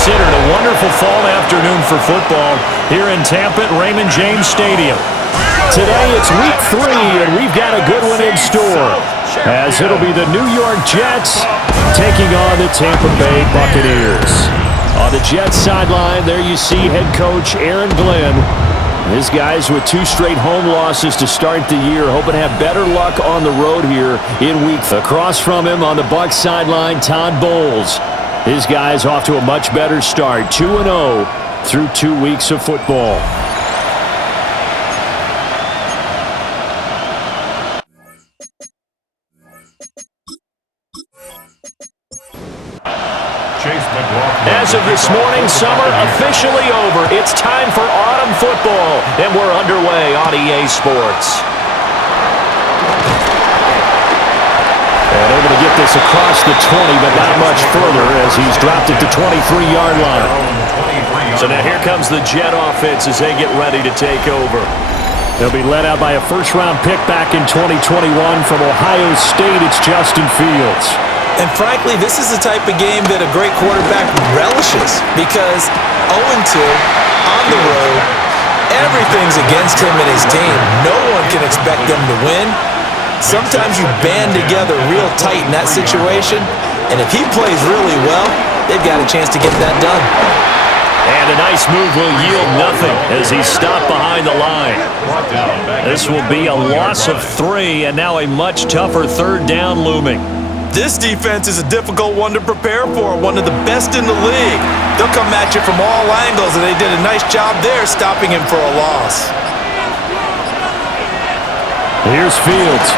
considered a wonderful fall afternoon for football here in Tampa at Raymond James Stadium. Today it's week 3, and we've got a good one in store, as it'll be the New York Jets taking on the Tampa Bay Buccaneers. On the Jets sideline, there you see head coach Aaron Glenn. His guys with 2 straight home losses to start the year, hoping to have better luck on the road here in week 3. Across from him on the BUCS sideline, Todd Bowles. His guys off to a much better start, 2-0 through 2 weeks of football. As of this morning, summer officially over. It's time for autumn football, and we're underway on EA Sports. And able to get this across the 20, but not much further as he's dropped it to 23-yard line. So now here comes the Jet offense as they get ready to take over. They'll be led out by a first-round pick back in 2021 from Ohio State. It's Justin Fields. And frankly, this is the type of game that a great quarterback relishes because 0-2 on the road, everything's against him and his team. No one can expect them to win. Sometimes you band together real tight in that situation, and if he plays really well, they've got a chance to get that done. And a nice move will yield nothing as he's stopped behind the line. This will be a loss of 3, and now a much tougher third down looming. This defense is a difficult one to prepare for, one of the best in the league. They'll come at you from all angles, and they did a nice job there stopping him for a loss. Here's Fields.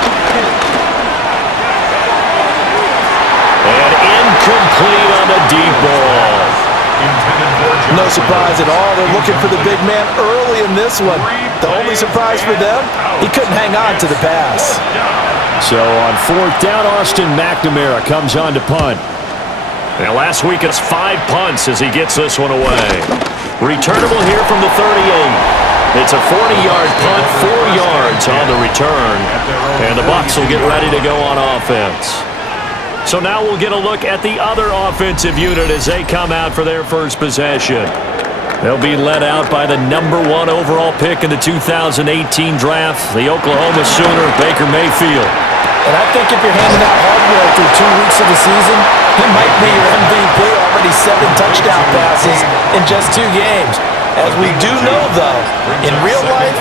And incomplete on the deep ball. No surprise at all. They're looking for the big man early in this one. The only surprise for them, he couldn't hang on to the pass. So on 4th down, Austin McNamara comes on to punt. Now last week it's 5 punts as he gets this one away. Returnable here from the 38. It's a 40-yard punt, 4 yards on the return. And the Bucs will get ready to go on offense. So now we'll get a look at the other offensive unit as they come out for their first possession. They'll be led out by the #1 overall pick in the 2018 draft, the Oklahoma Sooner, Baker Mayfield. And I think if you're handing out hardware through 2 weeks of the season, he might be your MVP. Already 7 touchdown passes in just 2 games. As we do know, though, in real life,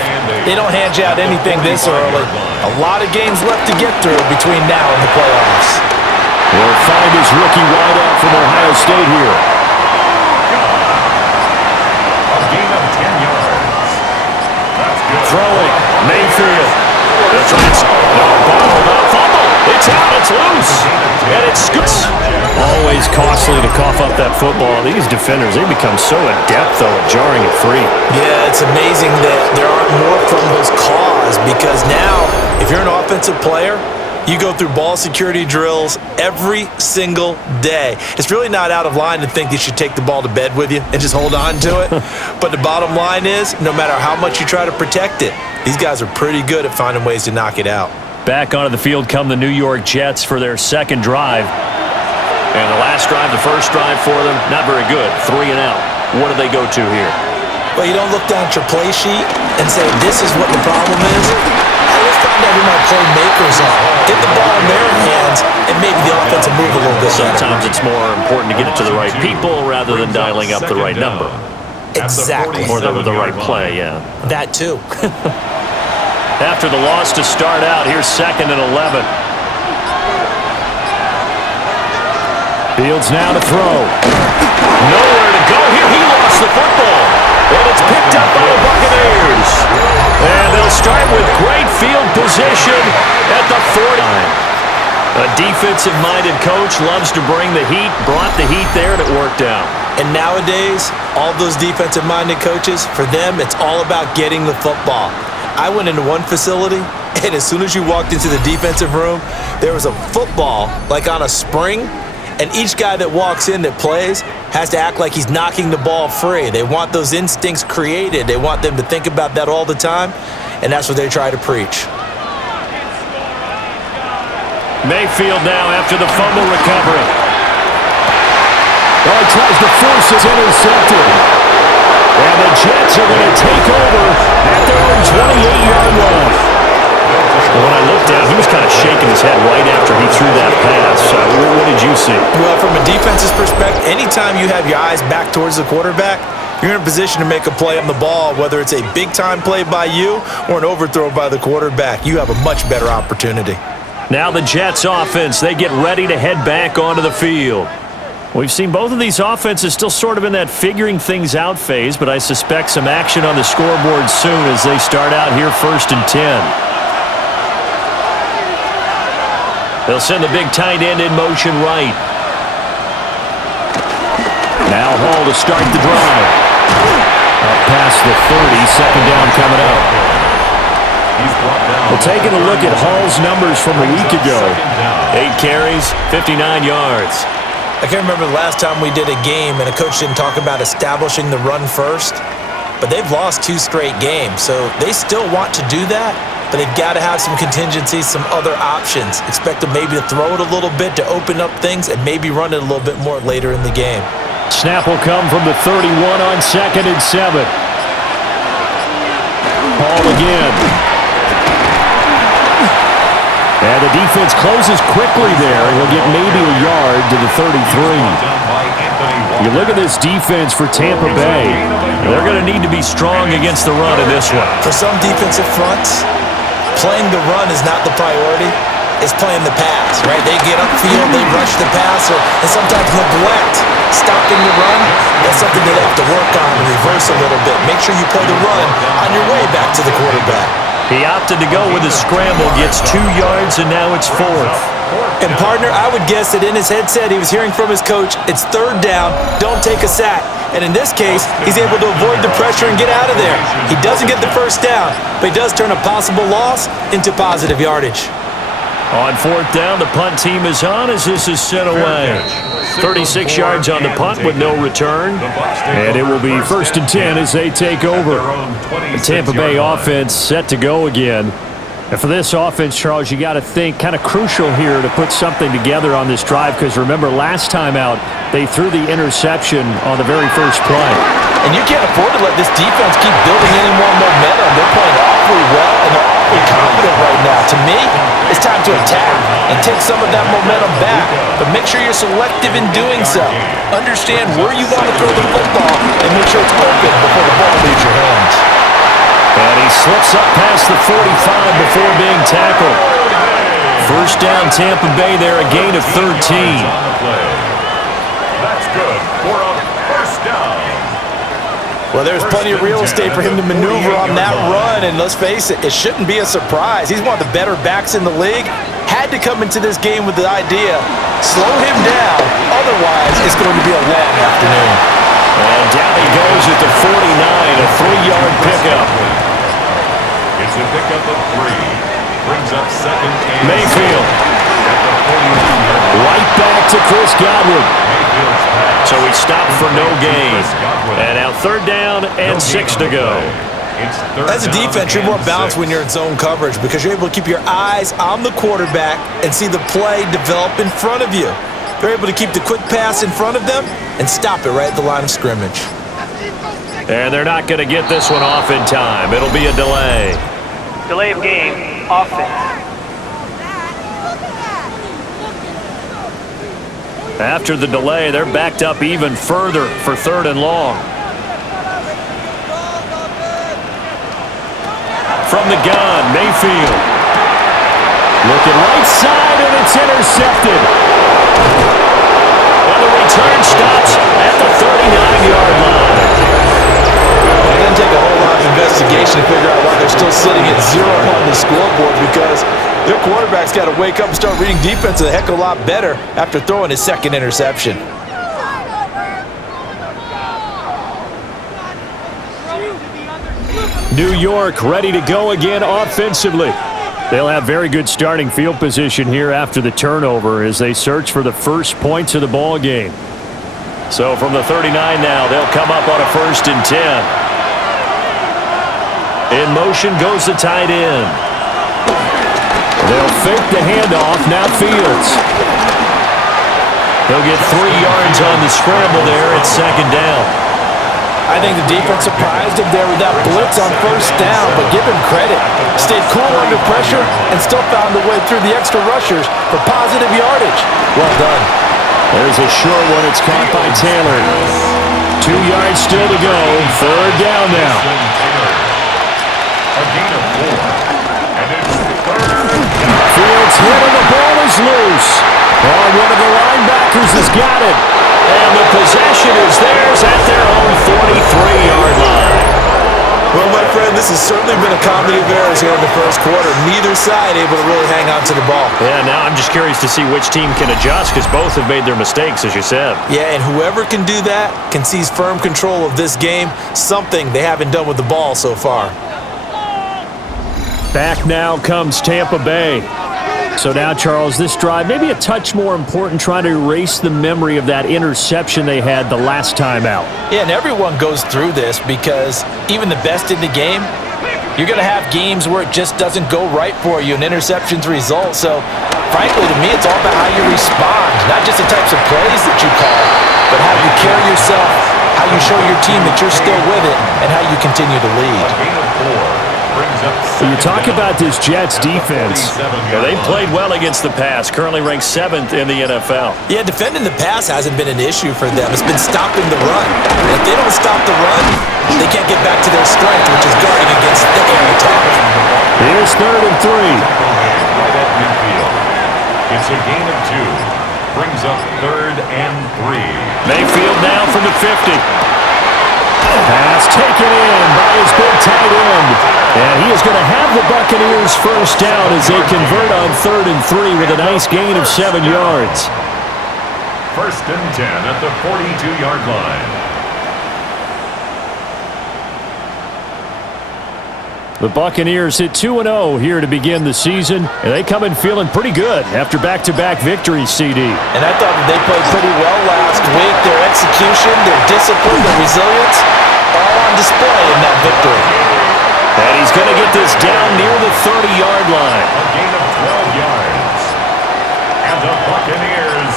they don't hand you out anything this early. A lot of games left to get through between now and the playoffs. He'll find his rookie wideout from Ohio State here. Throwing, Mayfield. That's right. No ball, no fumble. It's out, it's loose. And it scoots. Always costly to cough up that football. These defenders, they become so adept, though, at jarring it free. Yeah, it's amazing that there aren't more fumbles caused because now, if you're an offensive player, you go through ball security drills every single day. It's really not out of line to think you should take the ball to bed with you and just hold on to it. But the bottom line is, no matter how much you try to protect it, these guys are pretty good at finding ways to knock it out. Back onto the field come the New York Jets for their second drive. And the last drive, the first drive for them, not very good. 3 and out. What do they go to here? Well, you don't look down at your play sheet and say, this is what the problem is. Let's find out who my playmakers are. Get the ball in their hands, and maybe the offense will move a little bit. Sometimes it's more important to get it to the right people rather than dialing up the right number. Exactly. Or the right play, yeah. That too. After the loss to start out, here's 2nd and 11. Fields now to throw. Nowhere to go here. He lost the football. And it's picked up by the Buccaneers. And they'll start with great field position at the 40. A defensive-minded coach loves to bring the heat, brought the heat there, and it worked out. And nowadays, all those defensive-minded coaches, for them, it's all about getting the football. I went into one facility, and as soon as you walked into the defensive room, there was a football, like on a spring, and each guy that walks in that plays has to act like he's knocking the ball free. They want those instincts created. They want them to think about that all the time, and that's what they try to preach. Mayfield now after the fumble recovery. Oh, he tries to force it. Intercepted. And the Jets are going to take over at their own 28-yard line. When I looked at him, he was kind of shaking his head right after he threw that pass. What did you see? Well, from a defense's perspective, anytime you have your eyes back towards the quarterback, you're in a position to make a play on the ball, whether it's a big-time play by you or an overthrow by the quarterback. You have a much better opportunity. Now the Jets offense, they get ready to head back onto the field. We've seen both of these offenses still sort of in that figuring things out phase, but I suspect some action on the scoreboard soon as they start out here 1st and 10. They'll send the big tight end in motion right. Now Hall to start the drive. Up past the 30, second down coming up. Well, taking a look at Hall's numbers from a week ago. 8 carries, 59 yards. I can't remember the last time we did a game and a coach didn't talk about establishing the run first, but they've lost 2 straight games, so they still want to do that, but they've got to have some contingencies, some other options. Expect them maybe to throw it a little bit to open up things and maybe run it a little bit more later in the game. Snap will come from the 31 on 2nd and 7. Hall again. And the defense closes quickly there. He'll get maybe a yard to the 33. You look at this defense for Tampa Bay. They're going to need to be strong against the run in this one. For some defensive fronts, playing the run is not the priority. It's playing the pass, right? They get upfield, they rush the passer, and sometimes neglect stopping the run. That's something they have to work on and reverse a little bit. Make sure you play the run on your way back to the quarterback. He opted to go with a scramble, gets 2 yards, and now it's 4th. And partner, I would guess that in his headset he was hearing from his coach, it's 3rd down, don't take a sack. And in this case, he's able to avoid the pressure and get out of there. He doesn't get the 1st down, but he does turn a possible loss into positive yardage. On 4th down, the punt team is on as this is sent away. 36 yards on the punt with no return. And it will be 1st and 10 as they take over. The Tampa Bay offense set to go again. And for this offense, Charles, you got to think kind of crucial here to put something together on this drive because remember last time out, they threw the interception on the very first play. And you can't afford to let this defense keep building any more momentum. They're playing awfully well, and they're awfully confident right now. To me, it's time to attack and take some of that momentum back. But make sure you're selective in doing so. Understand where you want to throw the football and make sure it's open before the ball leaves your hands. And he slips up past the 45 before being tackled. 1st down, Tampa Bay there, a gain of 13. That's good for a 1st down. Well, there's plenty of real estate for him to maneuver on that run, and let's face it, it shouldn't be a surprise. He's one of the better backs in the league. Had to come into this game with the idea, slow him down, otherwise it's going to be a long afternoon. And down he goes at the 49, a 3-yard pickup. It's a pickup of 3. Brings up 2nd and Mayfield. at the 49. Right back to Chris Godwin. So he stopped for no gain. And now 3rd down and 6 to go. As a defense, you're more balanced when you're in zone coverage because you're able to keep your eyes on the quarterback and see the play develop in front of you. They're able to keep the quick pass in front of them and stop it right at the line of scrimmage. And they're not going to get this one off in time. It'll be a delay. Delay of game, offense. After the delay, they're backed up even further for 3rd and long. From the gun, Mayfield. Looking right side, and it's intercepted. And the return stops at the 39-yard line. It doesn't take a whole lot of investigation to figure out why they're still sitting at 0 on the scoreboard because their quarterback's got to wake up and start reading defense a heck of a lot better after throwing his 2nd interception. New York ready to go again offensively. They'll have very good starting field position here after the turnover as they search for the first points of the ball game. So from the 39 now, they'll come up on a 1st and 10. In motion goes the tight end. They'll fake the handoff, now Fields. He'll get 3 yards on the scramble there at second down. I think the defense surprised him there with that blitz on first down, but give him credit. Stayed cool under pressure and still found a way through the extra rushers for positive yardage. Well done. There's a short one. It's caught by Taylor. 2 yards still to go. Third down now. A gain of 4. And it's third down. Fields hit and the ball is loose. Oh, one of the linebackers has got it. And the possession is theirs at their own 43-yard line. Well, my friend, this has certainly been a comedy of errors here in the first quarter. Neither side able to really hang on to the ball. Yeah, now I'm just curious to see which team can adjust because both have made their mistakes, as you said. Yeah, and whoever can do that can seize firm control of this game, something they haven't done with the ball so far. Back now comes Tampa Bay. So now, Charles, this drive, maybe a touch more important, trying to erase the memory of that interception they had the last time out. Yeah, and everyone goes through this because even the best in the game, you're going to have games where it just doesn't go right for you and interceptions result. So, frankly, to me, it's all about how you respond, not just the types of plays that you call, but how you carry yourself, how you show your team that you're still with it, and how you continue to lead. A gain of 4. You talk about this Jets defense. They've played well against the pass, currently ranked 7th in the NFL. Yeah, defending the pass hasn't been an issue for them. It's been stopping the run. And if they don't stop the run, they can't get back to their strength, which is guarding against the air attack. Here's 3rd and 3. Right at midfield. It's a gain of 2. Brings up 3rd and 3. Mayfield now from the 50. Pass taken in by his big tight end. And he is going to have the Buccaneers first down as they convert on 3rd and 3 with a nice gain of 7 yards. 1st and 10 at the 42-yard line. The Buccaneers hit 2-0 here to begin the season, and they come in feeling pretty good after back-to-back victories, CD. And I thought that they played pretty well last week. Their execution, their discipline, their resilience, all on display in that victory. And he's going to get this down near the 30-yard line. A gain of 12 yards. And the Buccaneers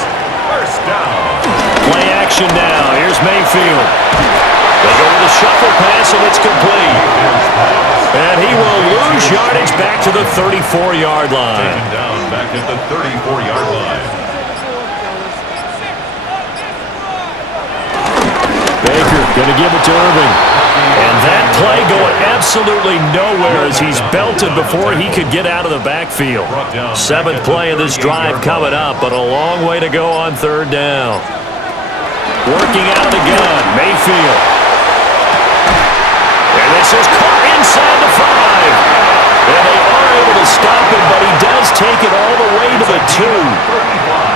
first down. Play action now. Here's Mayfield. They go with a shuffle pass, and it's complete. And he will lose yardage back to the 34-yard line. Taken down back at the 34-yard line. Baker going to give it to Irving. And that play going absolutely nowhere as he's belted before he could get out of the backfield. 7th play of this drive coming up, but a long way to go on 3rd down. Working out of the gun, Mayfield. And this is caught inside the 5. And they are able to stop him, but he does take it all the way to the 2.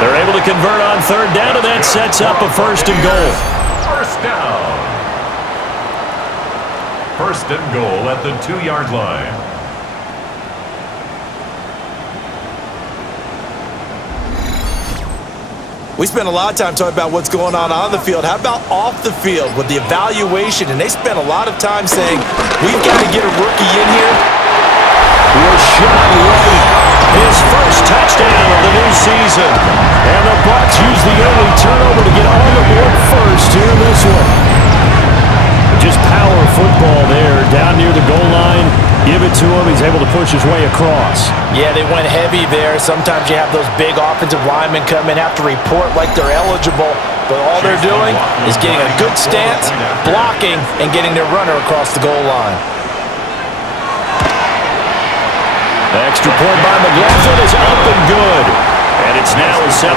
They're able to convert on 3rd down, and that sets up a 1st and goal. First down. 1st and goal at the 2-yard line. We spent a lot of time talking about what's going on the field. How about off the field with the evaluation? And they spent a lot of time saying, we've got to get a rookie in here. Rashad White, his first touchdown of the new season. And the Bucs use the early turnover to get on the board first here in this one. Just power football there, down near the goal line. Give it to him. He's able to push his way across. Yeah, they went heavy there. Sometimes you have those big offensive linemen come in, have to report like they're eligible. But all they're doing is getting a good stance, blocking, and getting their runner across the goal line. Extra point by McLaughlin is up and good. And it's now a 7-0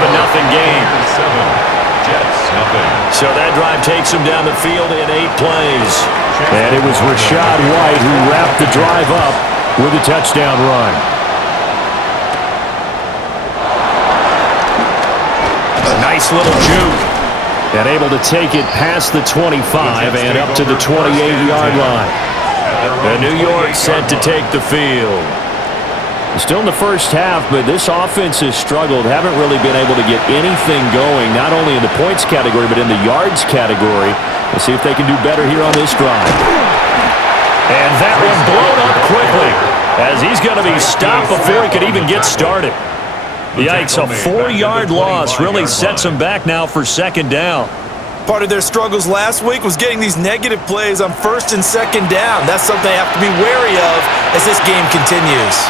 game. 7. Jets, nothing. So that drive takes him down the field in 8 plays. And it was Rashad White who wrapped the drive up with a touchdown run. A nice little juke. And able to take it past the 25 and up to the 28-yard line. The New York set to take the field. Still in the first half, but this offense has struggled. Haven't really been able to get anything going, not only in the points category, but in the yards category. We'll see if they can do better here on this drive. And that one blown up quickly, as he's going to be stopped before he could even get started. Yikes, a 4-yard loss really sets them back now for second down. Part of their struggles last week was getting these negative plays on first and second down. That's something they have to be wary of as this game continues.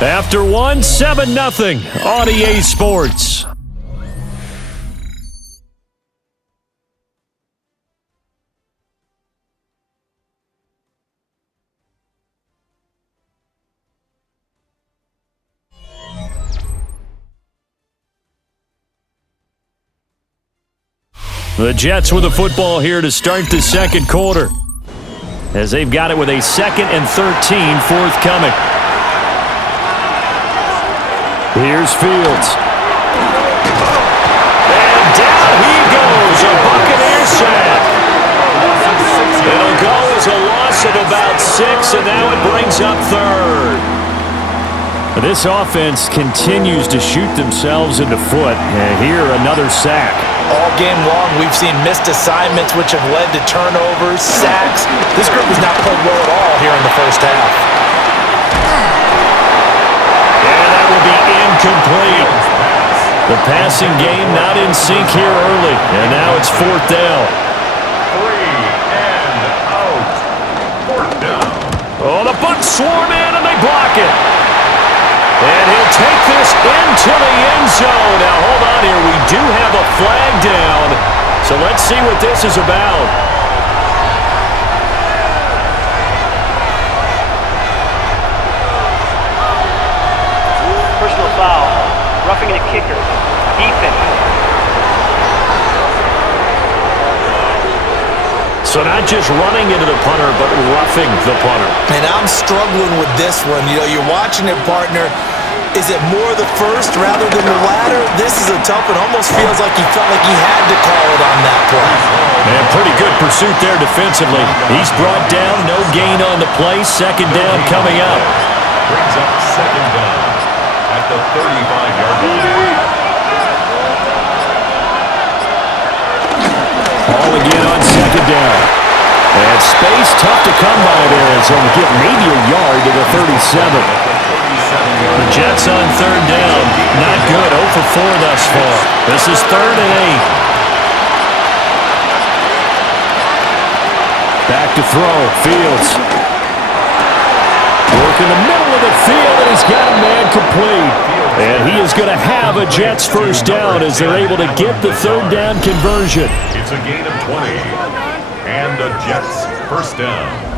After one, 7-0 on EA Sports. The Jets with the football here to start the second quarter, as they've got it with a 2nd and 13 forthcoming. Here's Fields. And down he goes, a Buccaneers sack. It'll go as a loss of about 6, and now it brings up 3rd. This offense continues to shoot themselves in the foot. And here, another sack. All game long, we've seen missed assignments, which have led to turnovers, sacks. This group has not played well at all here in the first half. And that will be incomplete. The passing game not in sync here early. And now it's 4th down. 3 and out. 4th down. Oh, the Bucs swarm in and they block it. And he'll take this into the end zone. Now, hold on here. We do have a flag down. So let's see what this is about. Personal foul. Roughing the kicker. Defense. So not just running into the punter, but roughing the punter. And I'm struggling with this one. You know, you're watching it, partner. Is it more the first rather than the latter? This is a tough one. Almost feels like he felt like he had to call it on that play. And pretty good pursuit there defensively. He's brought down, no gain on the play. 2nd down coming up. Brings up 2nd down at the 35-yard line. Ball again on 2nd down. And space tough to come by there as he'll get maybe a yard to the 37. The Jets on 3rd down. Not good. 0 for 4 thus far. This is 3rd and 8. Back to throw. Fields. Work in the middle of the field, and he's got a man complete. And he is going to have a Jets first down as they're able to get the 3rd down conversion. It's a gain of 20. And the Jets first down.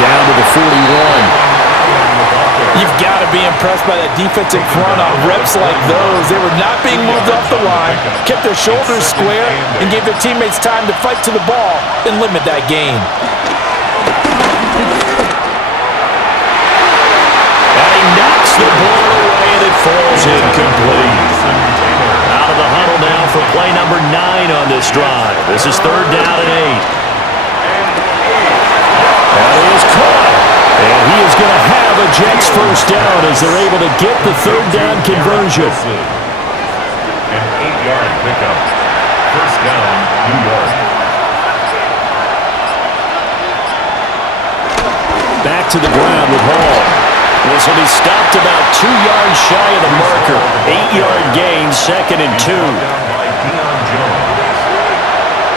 Down to the 41. You've got to be impressed by that defensive front on reps like those. They were not being moved off the line, kept their shoulders square, and gave their teammates time to fight to the ball and limit that gain. And he knocks the ball away, and it falls incomplete. Out of the huddle now for play number 9 on this drive. This is 3rd down and 8. That is caught. And he is going to have a Jets first down as they're able to get the 3rd down conversion. An 8-yard pickup. First down, New York. Back to the ground with Hall. This will be stopped about 2 yards shy of the marker. 8-yard gain, 2nd and 2. Down by Deion Jones.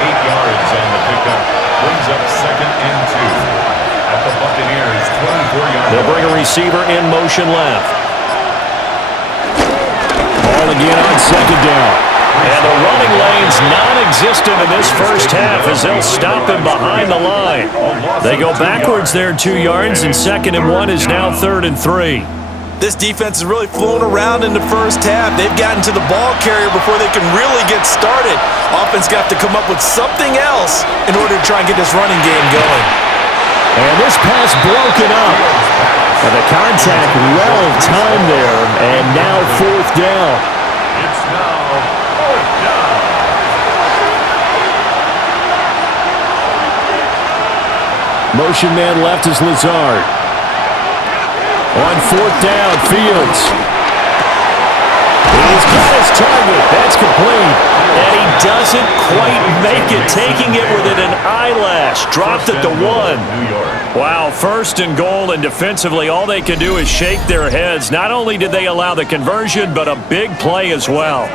8 yards on the pickup. Brings up 2nd and 2. At the Buccaneers, 24-yard. They'll bring a receiver in motion left. Ball again on 2nd down. And the running lane's non-existent in this first half as they'll stop him behind the line. They go backwards there 2 yards, and 2nd and 1 is now 3rd and 3. This defense has really flown around in the first half. They've gotten to the ball carrier before they can really get started. Offense got to come up with something else in order to try and get this running game going. And this pass broken up. And the contact well timed there. And now 4th down. It's now 4th down. Motion man left is Lazard. On fourth down, Fields. He's got his target. That's complete. And he doesn't quite make it, taking it within an eyelash. Dropped at the 1. Wow, first and goal, and defensively all they can do is shake their heads. Not only did they allow the conversion, but a big play as well.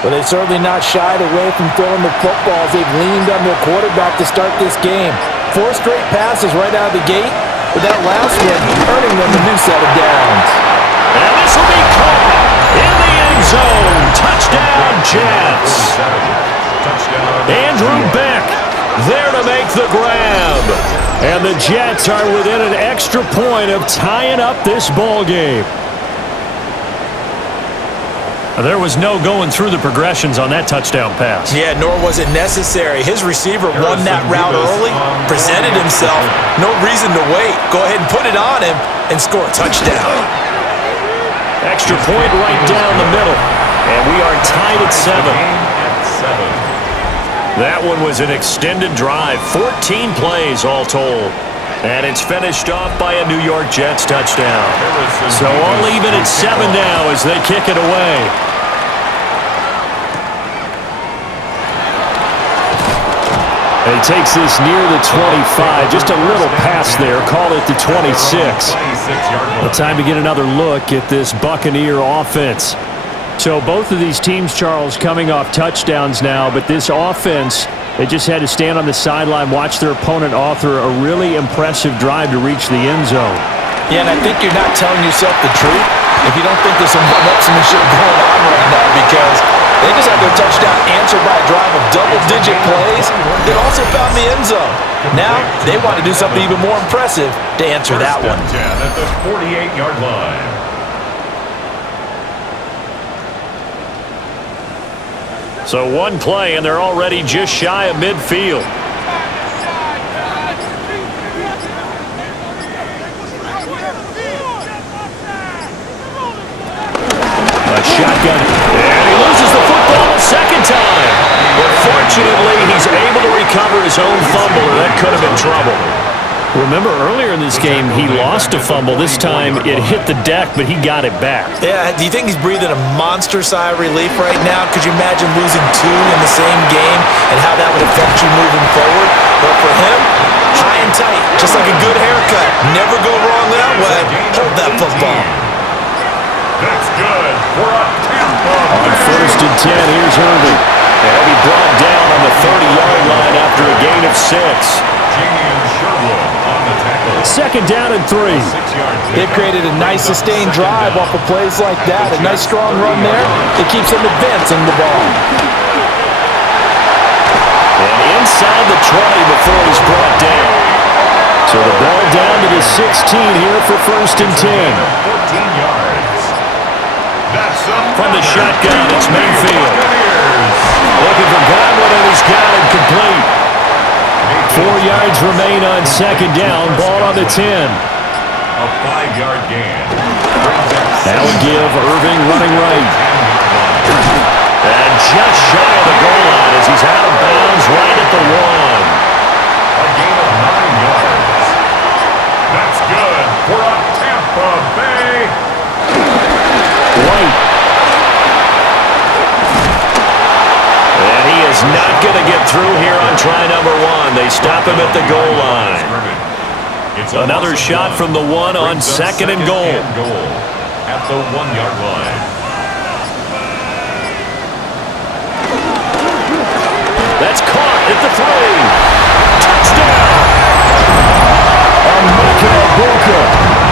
Well, they've certainly not shied away from throwing the footballs. They've leaned on their quarterback to start this game. 4 straight passes right out of the gate, with that last one earning them a new set of downs. And this will be caught in the end zone. Touchdown, Jets. Andrew Beck there to make the grab. And the Jets are within an extra point of tying up this ball game. There was no going through the progressions on that touchdown pass. Yeah, nor was it necessary. His receiver won that route early, presented himself. No reason to wait. Go ahead and put it on him and score a touchdown. Extra point right down the middle. And we are tied at 7. That one was an extended drive. 14 plays all told. And it's finished off by a New York Jets touchdown. So all even at 7 now as they kick it away. And he takes this near the 25. Just a little pass there. Call it the 26. The time to get another look at this Buccaneer offense. So both of these teams, Charles, coming off touchdowns now, but this offense, they just had to stand on the sideline, watch their opponent author a really impressive drive to reach the end zone. Yeah, and I think you're not telling yourself the truth if you don't think there's some one-upsmanship going on right now, because they just had their touchdown answered by a drive of double-digit plays that also found the end zone. Now they want to do something even more impressive to answer that one. At the 48-yard line. So one play, and they're already just shy of midfield. A shotgun, and he loses the football a second time. But fortunately, he's able to recover his own fumble, or that could have been trouble. Remember, earlier in this game, he lost a fumble. This time, it hit the deck, but he got it back. Yeah, do you think he's breathing a monster sigh of relief right now? Could you imagine losing 2 in the same game and how that would affect you moving forward? But for him, high and tight, just like a good haircut. Never go wrong that way. Hold that football. That's good for a Tampa. On first and 10, here's Irving. And he'll be brought down on the 30-yard line after a gain of 6. Second down and 3. They've created a nice sustained drive off of plays like that. A nice strong run there. It keeps them advancing the ball. And inside the 20 before he's brought down. So the ball down to the 16 here for first and 10. 14 yards. From the shotgun, it's Mayfield. Looking for Godwin, and he's got it complete. 4 yards remain on second down. Ball on the 10. A 5-yard gain. That would give Irving running right. And just shy of the goal line as he's out of bounds right at the 1. A gain of 9 yards. That's good for a Tampa Bay. White. And he is not going to get through here on try number 1. They stop him at the goal line. Another shot from the 1 on second and goal. At the 1-yard line. That's caught at the 3. Touchdown!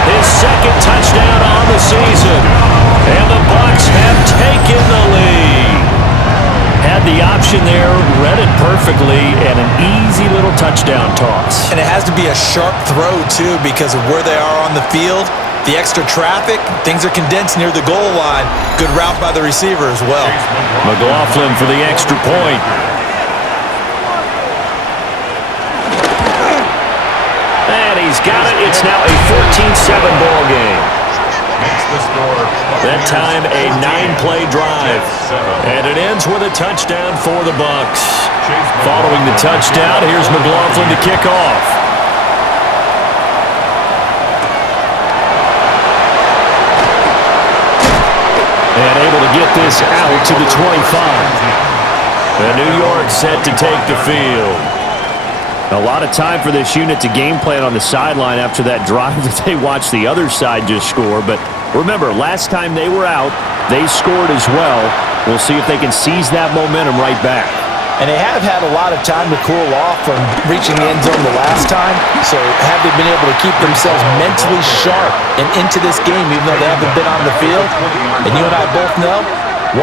His second touchdown on the season. And the Bucs have taken the lead. Had the option there, read it perfectly, and an easy little touchdown toss. And it has to be a sharp throw, too, because of where they are on the field. The extra traffic, things are condensed near the goal line. Good route by the receiver as well. McLaughlin for the extra point. And he's got it. It's now a 14-7 ball game. Makes the score That time a 9-play drive. And it ends with a touchdown for the Bucs. Following the touchdown, here's McLaughlin to kick off. And able to get this out to the 25. And New York set to take the field. A lot of time for this unit to game plan on the sideline after that drive that they watched the other side just score. But remember, last time they were out, they scored as well. We'll see if they can seize that momentum right back. And they have had a lot of time to cool off from reaching the end zone the last time. So have they been able to keep themselves mentally sharp and into this game even though they haven't been on the field? And you and I both know,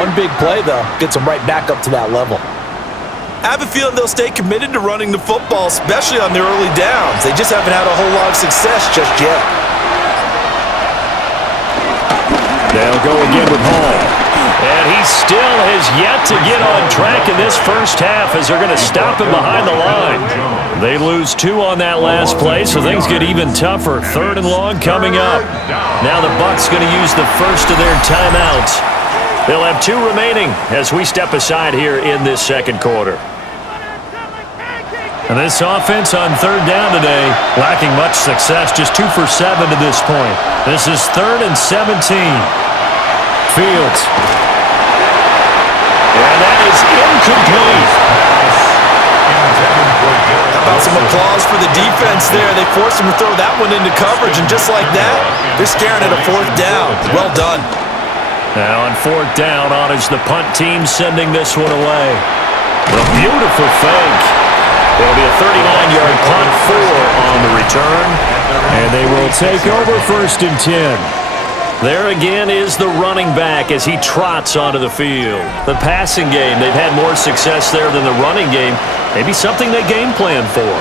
one big play, though, gets them right back up to that level. I have a feeling they'll stay committed to running the football, especially on their early downs. They just haven't had a whole lot of success just yet. They'll go again with Hall. And he still has yet to get on track in this first half as they're going to stop him behind the line. They lose 2 on that last play, so things get even tougher. 3rd and long coming up. Now the Bucs going to use the first of their timeouts. They'll have 2 remaining as we step aside here in this second quarter. And this offense on 3rd down today, lacking much success, just 2 for 7 to this point. This is 3rd and 17. Fields. And that is incomplete. How about some applause for the defense there? They forced him to throw that one into coverage, and just like that, they're scaring at a 4th down. Well done. Now on 4th down, on is the punt team sending this one away. A beautiful fake. It'll be a 39-yard punt, 4 on the return. And they will take over 1st and 10. There again is the running back as he trots onto the field. The passing game, they've had more success there than the running game. Maybe something they game plan for.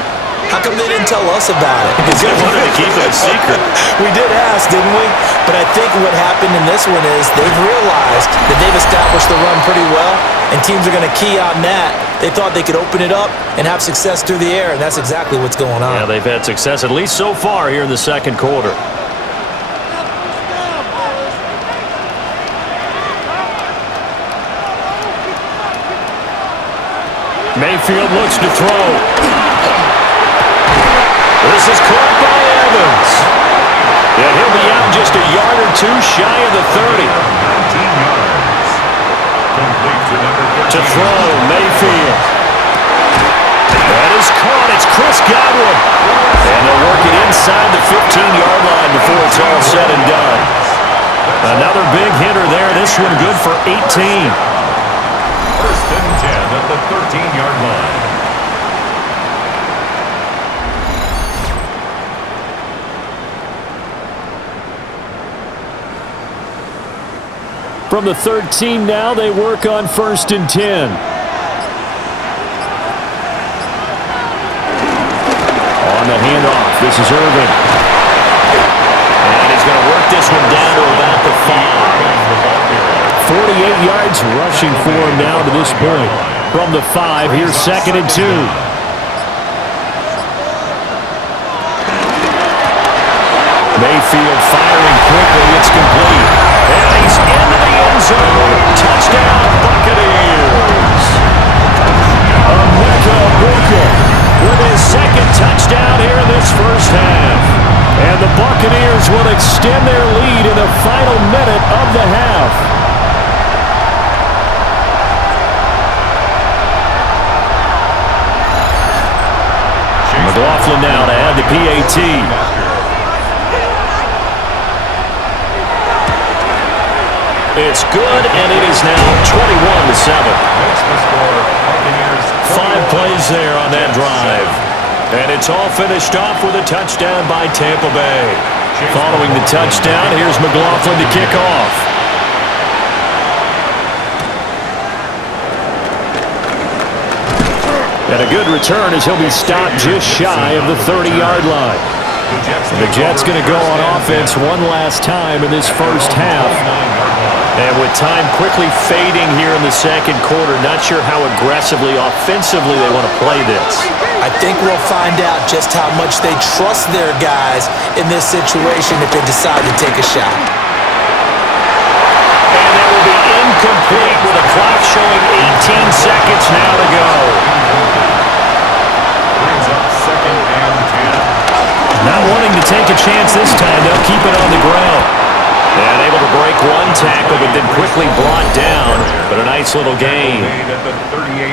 How come they didn't tell us about it? Because they wanted to keep it a secret. We did ask, didn't we? But I think what happened in this one is they've realized that they've established the run pretty well, and teams are going to key on that. They thought they could open it up and have success through the air, and that's exactly what's going on. Yeah, they've had success, at least so far here in the second quarter. Mayfield looks to throw. This is caught by Evans. And he'll be out just a yard or 2 shy of the 30. 19 yards. Complete to number 15. To throw, Mayfield. That is caught. It's Chris Godwin. And they'll work it inside the 15-yard line before it's all said and done. Another big hitter there. This one good for 18. 1st and 10 at the 13-yard line. From the 13 now, they work on 1st and 10. On the handoff, this is Irvin. And he's going to work this one down to about the 5. 48 yards rushing for him now to this point. From the 5, here's 2nd and 2. Mayfield firing quickly. It's complete. And he's into the end zone. Touchdown, Buccaneers. BUCS with his 2nd touchdown here in this first half. And the Buccaneers will extend their lead in the final minute of the half. McLaughlin now to add the PAT. It's good, and it is now 21-7. 5 plays there on that drive. And it's all finished off with a touchdown by Tampa Bay. Following the touchdown, here's McLaughlin to kick off. And a good return as he'll be stopped just shy of the 30-yard line. The Jets going to go on offense one last time in this first half. And with time quickly fading here in the second quarter, not sure how aggressively, offensively they want to play this. I think we'll find out just how much they trust their guys in this situation if they decide to take a shot. incomplete with a clock showing 18 seconds now to go. Brings up 2nd and 10. Not wanting to take a chance this time, they'll keep it on the ground. And able to break one tackle, but then quickly brought down. But a nice little gain.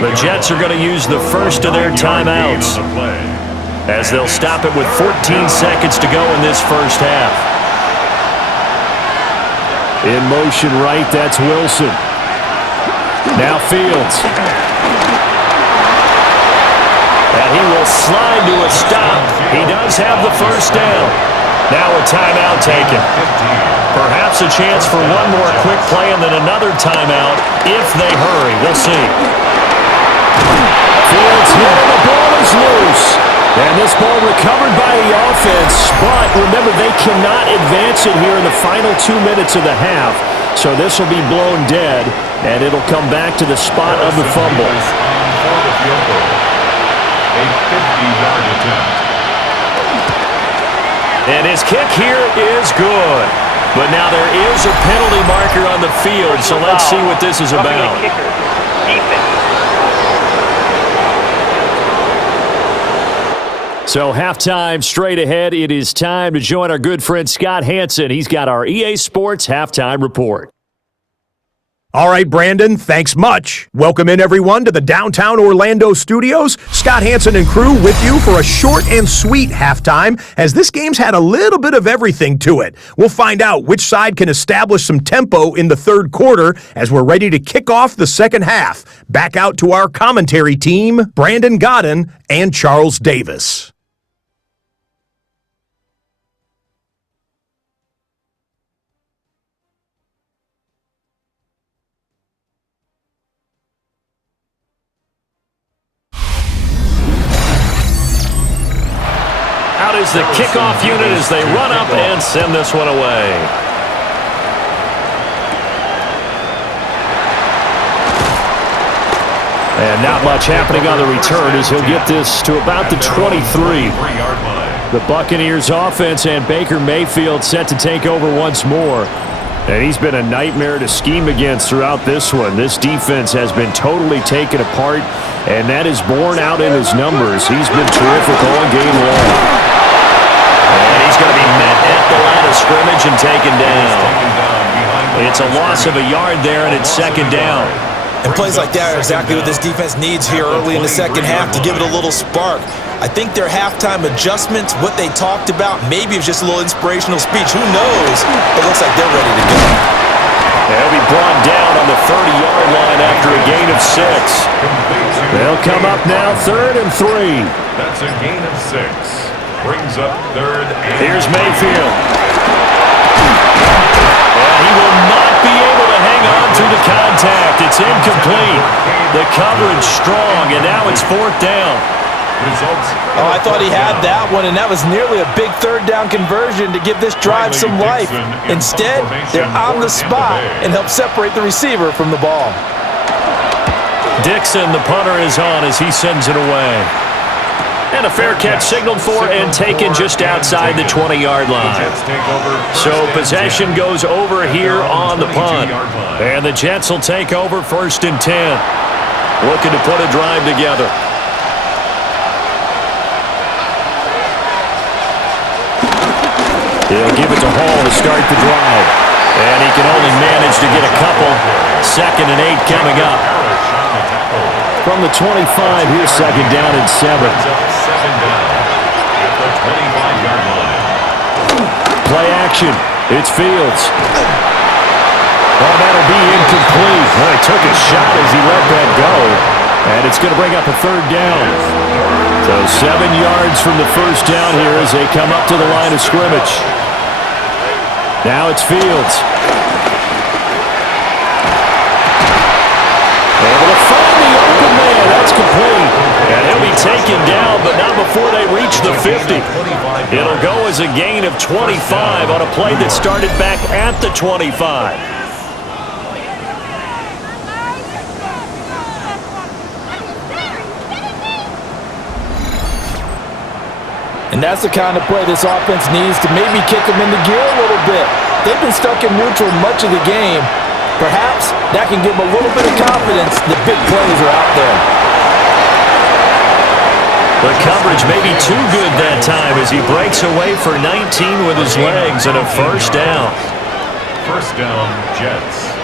The Jets are going to use the first of their timeouts, as they'll stop it with 14 seconds to go in this first half. In motion right, that's Wilson. Now Fields. And he will slide to a stop. He does have the first down. Now a timeout taken. Perhaps a chance for one more quick play and then another timeout if they hurry. We'll see. Fields hit and the ball is loose. And this ball recovered by the offense, but remember, they cannot advance it here in the final 2 minutes of the half. So this will be blown dead, and it'll come back to the spot of the fumble. A 50-yard attempt. And his kick here is good. But now there is a penalty marker on the field, so let's see what this is about. So halftime straight ahead. It is time to join our good friend Scott Hansen. He's got our EA Sports halftime report. All right, Brandon, thanks much. Welcome in, everyone, to the downtown Orlando studios. Scott Hansen and crew with you for a short and sweet halftime, as this game's had a little bit of everything to it. We'll find out which side can establish some tempo in the third quarter as we're ready to kick off the second half. Back out to our commentary team, Brandon Godden and Charles Davis. Out is the kickoff unit as they run up and send this one away. And not much happening on the return as he'll get this to about the 23. The Buccaneers offense and Baker Mayfield set to take over once more. And he's been a nightmare to scheme against throughout this one. This defense has been totally taken apart, and that is borne out in his numbers. He's been terrific all game long. And he's going to be met at the line of scrimmage and taken down. It's a loss of a yard there, and it's second down. And plays like that are exactly what this defense needs here early in the second half to give it a little spark. I think their halftime adjustments, what they talked about, maybe it was just a little inspirational speech. Who knows? It looks like they're ready to go. They'll be brought down on the 30-yard line after a gain of 6. They'll come up now 3rd and 3. That's a gain of 6. Brings up 3rd and... Here's Mayfield. And he will not be able to hang on through the contact. It's incomplete. The coverage strong, and now it's 4th down. Oh, I thought he had that one, and that was nearly a big third down conversion to give this drive some life. Instead, they're on the spot and help separate the receiver from the ball. Dixon, the punter, is on as he sends it away. And a fair catch signaled for and taken just outside the 20-yard line. So possession goes over here on the punt. And the Jets will take over 1st and 10. Looking to put a drive together. He'll give it to Hall to start the drive. And he can only manage to get a couple. 2nd and 8 coming up. From the 25, here's 2nd down and 7. Play action. It's Fields. Oh, that'll be incomplete. Well, he took a shot as he let that go. And it's going to bring up a 3rd down. So 7 yards from the first down here as they come up to the line of scrimmage. Now it's Fields. Able to find the open man. That's complete. And he'll be taken down, but not before they reach the 50. It'll go as a gain of 25 on a play that started back at the 25. And that's the kind of play this offense needs to maybe kick them into gear a little bit. They've been stuck in neutral much of the game. Perhaps that can give him a little bit of confidence that big plays are out there. The coverage may be too good that time as he breaks away for 19 with his legs and a first down. First down, Jets.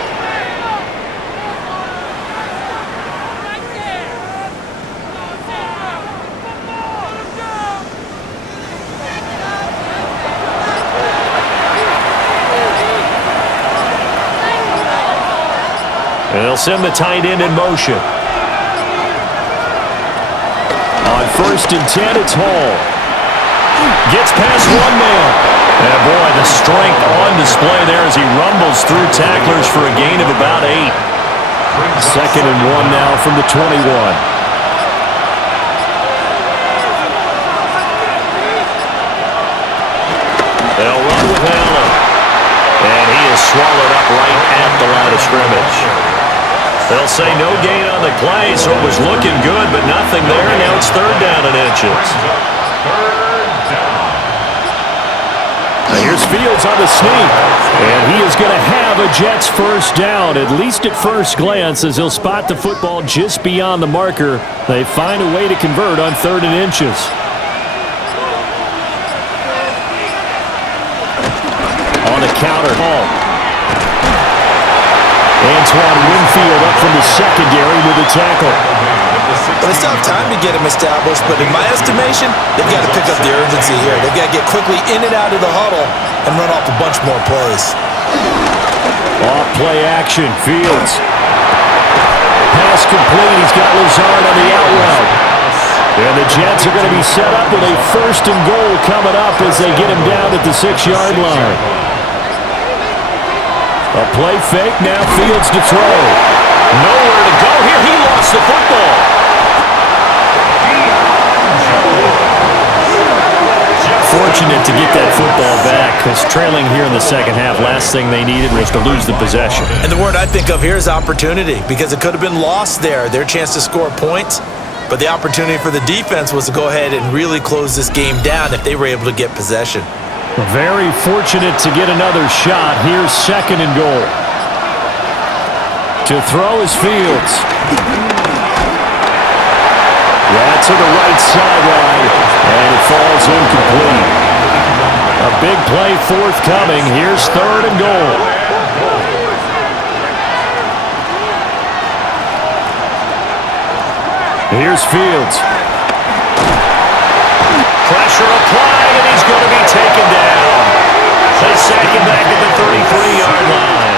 They'll send the tight end in motion. On 1st and 10, it's Hall. Gets past one man. And boy, the strength on display there as he rumbles through tacklers for a gain of about 8. 2nd and 1 now from the 21. They'll run with Allen. And he is swallowed up right at the line of scrimmage. They'll say no gain on the play, so it was looking good, but nothing there. Now it's 3rd down and inches. Now here's Fields on the sneak, and he is going to have a Jets first down, at least at first glance, as he'll spot the football just beyond the marker. They find a way to convert on 3rd and inches. On the counter, Hall. Antoine Winfield up from the secondary with a tackle. Well, they still have time to get him established, but in my estimation, they've got to pick up the urgency here. They've got to get quickly in and out of the huddle and run off a bunch more plays. Off play action, Fields. Pass complete. He's got Lazard on the out route. And the Jets are going to be set up with a 1st and goal coming up as they get him down at the 6-yard line. A play fake, now Fields to throw. Nowhere to go here. He lost the football. Fortunate to get that football back because trailing here in the second half, last thing they needed was to lose the possession. And the word I think of here is opportunity, because it could have been lost there, their chance to score points. But the opportunity for the defense was to go ahead and really close this game down if they were able to get possession. Very fortunate to get another shot. Here's 2nd and goal. To throw is Fields. That's to the right sideline, and it falls incomplete. A big play forthcoming. Here's 3rd and goal. Here's Fields. Pressure applied, and he's going to be taken down. They sack him back at the 33-yard line.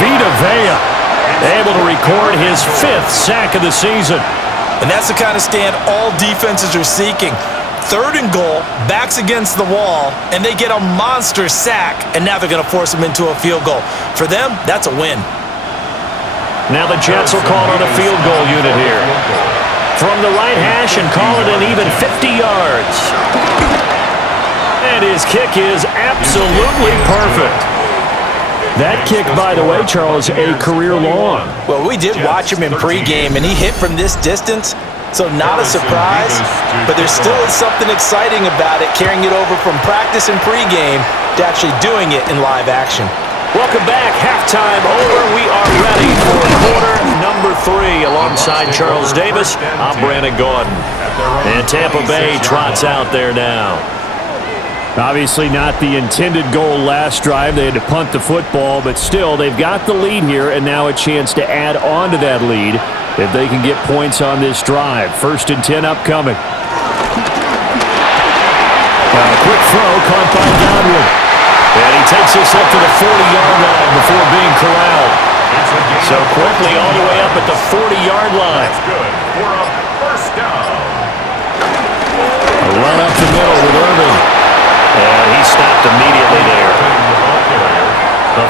Vita Vea able to record his 5th sack of the season. And that's the kind of stand all defenses are seeking. 3rd and goal, backs against the wall, and they get a monster sack, and now they're going to force him into a field goal. For them, that's a win. Now the Jets will call on a field goal unit here. From the right hash and call it an even 50 yards. And his kick is absolutely perfect. That kick, by the way, Charles, a career long. Well, we did watch him in pregame, and he hit from this distance, so not a surprise. But there still is something exciting about it, carrying it over from practice and pregame to actually doing it in live action. Welcome back. Halftime over. We are ready for quarter number 3. Alongside Charles Davis, I'm Brandon Gordon. And Tampa Bay trots out there now. Obviously not the intended goal last drive. They had to punt the football, but still, they've got the lead here, and now a chance to add on to that lead if they can get points on this drive. 1st and 10 upcoming. A quick throw caught by Godwin. And he takes us up to the 40-yard line before being corralled. So quickly all the way up at the 40-yard line. That's good for a first down. A run up the middle with Irvin. And he stopped immediately there.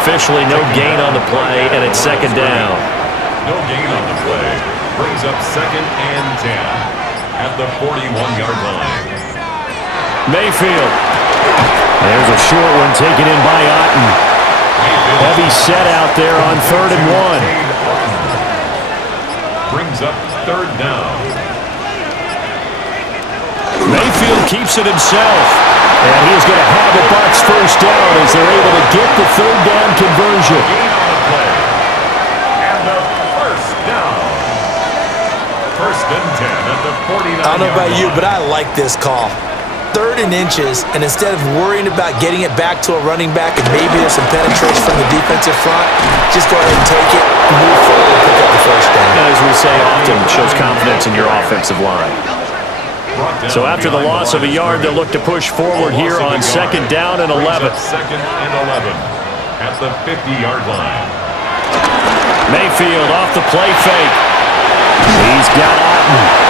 Officially no gain on the play, and it's 2nd down. No gain on the play. Brings up 2nd and 10 at the 41-yard line. Mayfield. There's a short one taken in by Otten. Heavy set out there on 3rd and 1. Brings up 3rd down. Mayfield keeps it himself. And he's going to have the Bucs first down as they're able to get the 3rd down conversion. and 10 at the 49. I don't know about you, but I like this call. 3rd and inches, and instead of worrying about getting it back to a running back and maybe there's some penetration from the defensive front, just go ahead and take it, move forward, and pick up the first down. As we say often, shows confidence in your offensive line. So after the loss of a yard, they'll look to push forward here on 2nd down and 11. 2nd and 11 at the 50-yard line. Mayfield off the play fake. He's got Otten.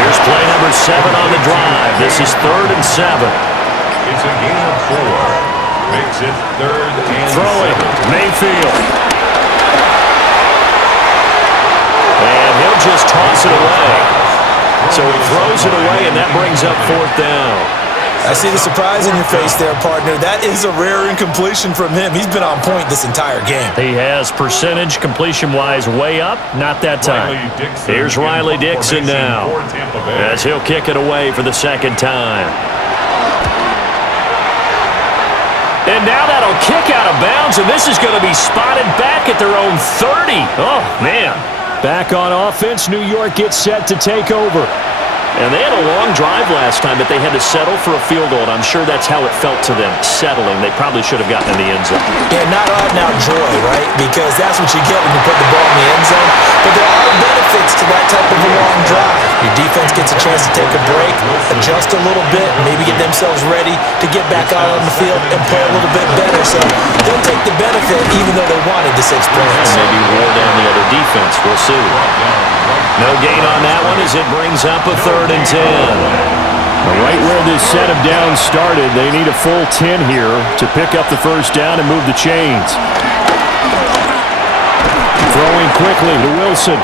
Here's play number 7 on the drive. This is 3rd and 7. It's a gain of 4. Makes it 3rd and Throwing, 7. Mayfield. And he'll just toss it away. So he throws it away, and that brings up 4th down. I see the surprise in your face there, partner. That is a rare incompletion from him. He's been on point this entire game. He has percentage completion-wise way up, not that time. Here's Riley Dixon now, as he'll kick it away for the 2nd time. And now that'll kick out of bounds, and this is going to be spotted back at their own 30. Oh, man. Back on offense, New York gets set to take over. And they had a long drive last time, but they had to settle for a field goal, and I'm sure that's how it felt to them, settling. They probably should have gotten in the end zone. Yeah, not out-and-out joy, right? Because that's what you get when you put the ball in the end zone. But there are benefits to that type of a long drive. Your defense gets a chance to take a break, adjust a little bit, maybe get themselves ready to get back out on the field and play a little bit better. So they'll take the benefit even though they wanted the 6 points. Maybe wore down the other defense. We'll see. No gain on that one as it brings up a 3rd and 10. Right where this set of downs started, they need a full 10 here to pick up the first down and move the chains. Throwing quickly to Wilson.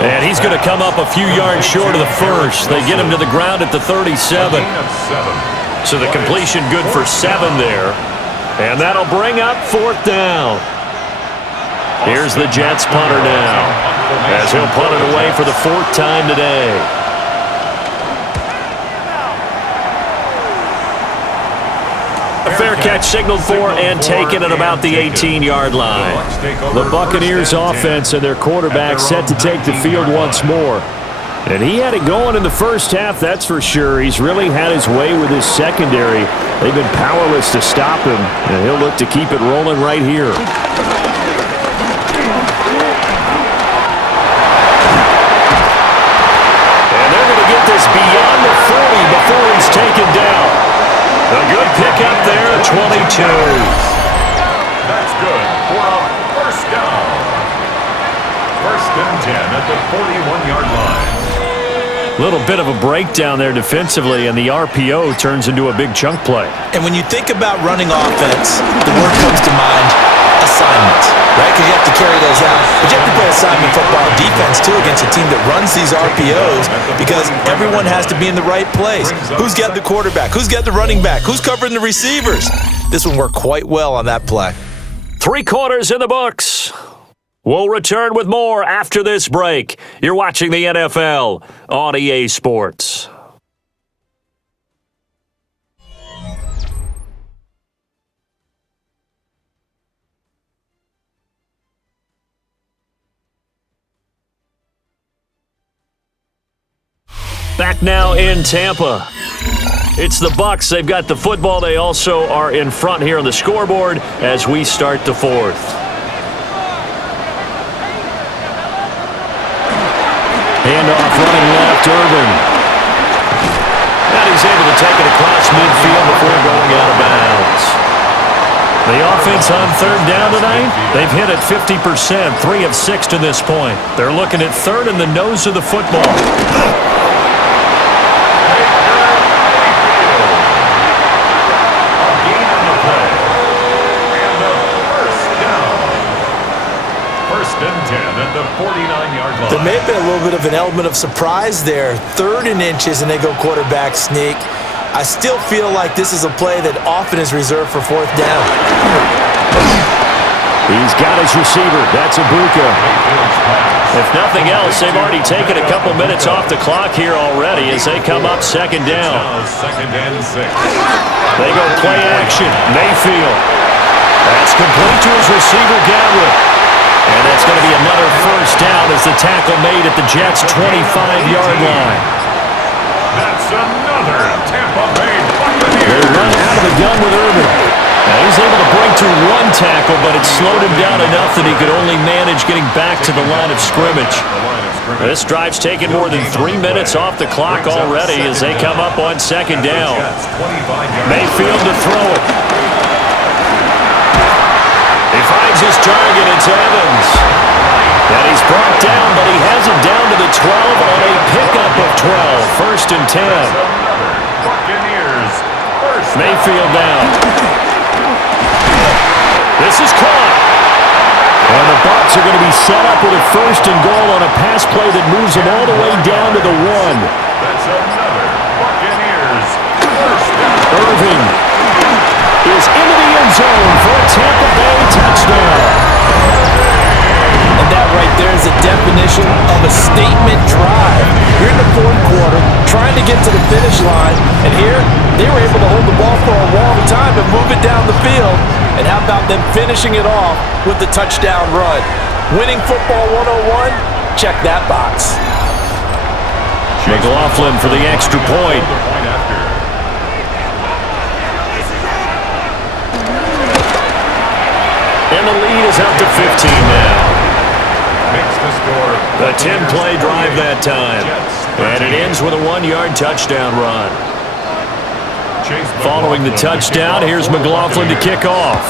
And he's going to come up a few yards short of the first. They get him to the ground at the 37. So the completion good for 7 there. And that'll bring up 4th down. Here's the Jets punter now, as he'll punt it away for the 4th time today. A fair catch signaled for and taken at about the 18-yard line. The Buccaneers offense and their quarterback set to take the field once more. And he had it going in the first half, that's for sure. He's really had his way with his secondary. They've been powerless to stop him, and he'll look to keep it rolling right here. Beyond the 40 before he's taken down. A good pickup there at 22. That's good for a first down. 1st and 10 at the 41-yard line. Little bit of a breakdown there defensively, and the RPO turns into a big chunk play. And when you think about running offense, the word comes to mind, assignments, right? Because you have to carry those out. But you have to play assignment football defense, too, against a team that runs these RPOs because everyone has to be in the right place. Who's got the quarterback? Who's got the running back? Who's covering the receivers? This one worked quite well on that play. 3 quarters in the books. We'll return with more after this break. You're watching the NFL on EA Sports. Back now in Tampa. It's the BUCS. They've got the football. They also are in front here on the scoreboard as we start the 4th. Handoff running left, Irvin. And he's able to take it across midfield before going out of bounds. The offense on 3rd down tonight, they've hit it 50%, 3 of 6 to this point. They're looking at 3rd in the nose of the football. There may have been a little bit of an element of surprise there. 3rd and inches, and they go quarterback sneak. I still feel like this is a play that often is reserved for 4th down. He's got his receiver. That's a BUCS. If nothing else, they've already taken a couple minutes off the clock here already as they come up 2nd down. 2nd and 6. They go play action. Mayfield. That's complete to his receiver, Gadwin. And that's going to be another first down as the tackle made at the Jets' 25-yard line. That's another Tampa Bay Buccaneers. They run out of the gun with Irvin. Now he's able to break through one tackle, but it slowed him down enough that he could only manage getting back to the line of scrimmage. This drive's taken more than 3 minutes off the clock already as they come up on second down. Mayfield to throw it. He finds his target. It's Evans. And he's brought down, but he has it down to the 12 on a pickup of 12. First and 10. Buccaneers. Mayfield down. This is caught. And the Bucs are going to be set up with a first and goal on a pass play that moves them all the way down to the 1. That's another Buccaneers. First down. Irving is into the end zone for a Tampa Bay touchdown. And that right there is the definition of a statement drive. You're in the fourth quarter, trying to get to the finish line, and here they were able to hold the ball for a long time and move it down the field. And how about them finishing it off with the touchdown run? Winning football 101? Check that box. McLaughlin for the extra point. And the lead is out to 15 now. Makes the score. A 10-play drive that time. And it ends with a 1-yard touchdown run. Following the touchdown, here's McLaughlin to kick off.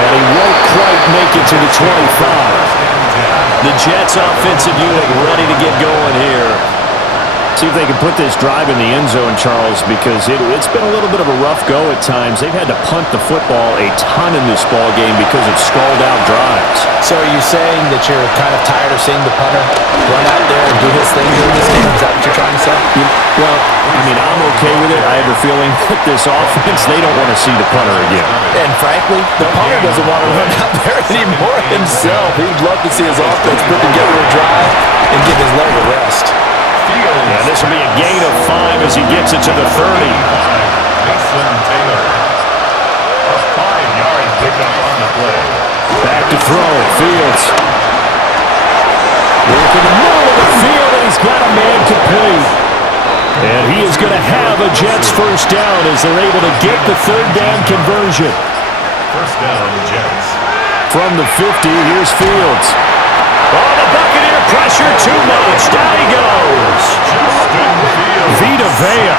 And he won't quite make it to the 25. The Jets offensive unit ready to get going here. See if they can put this drive in the end zone, Charles, because it's been a little bit of a rough go at times. They've had to punt the football a ton in this ball game because of stalled-out drives. So are you saying that you're kind of tired of seeing the punter run out there and do his thing during this game? Is that what you're trying to say? Well, I mean, I'm okay with it. I have a feeling that this offense, they don't want to see the punter again. And frankly, the punter doesn't want to run out there anymore himself. He'd love to see his offense put together a drive and give his leg a rest. Yeah, this will be a gain of 5 as he gets it to the 30. Mason Taylor. A 5-yard pickup on the play. Back to throw. Fields. Work in the middle of the field, and he's got a man complete. And he is going to have a Jets first down as they're able to get the third down conversion. First down, Jets. From the 50, here's Fields. Oh, the Buccaneer pressure too much. Down he goes. Justin Fields. Vita Vea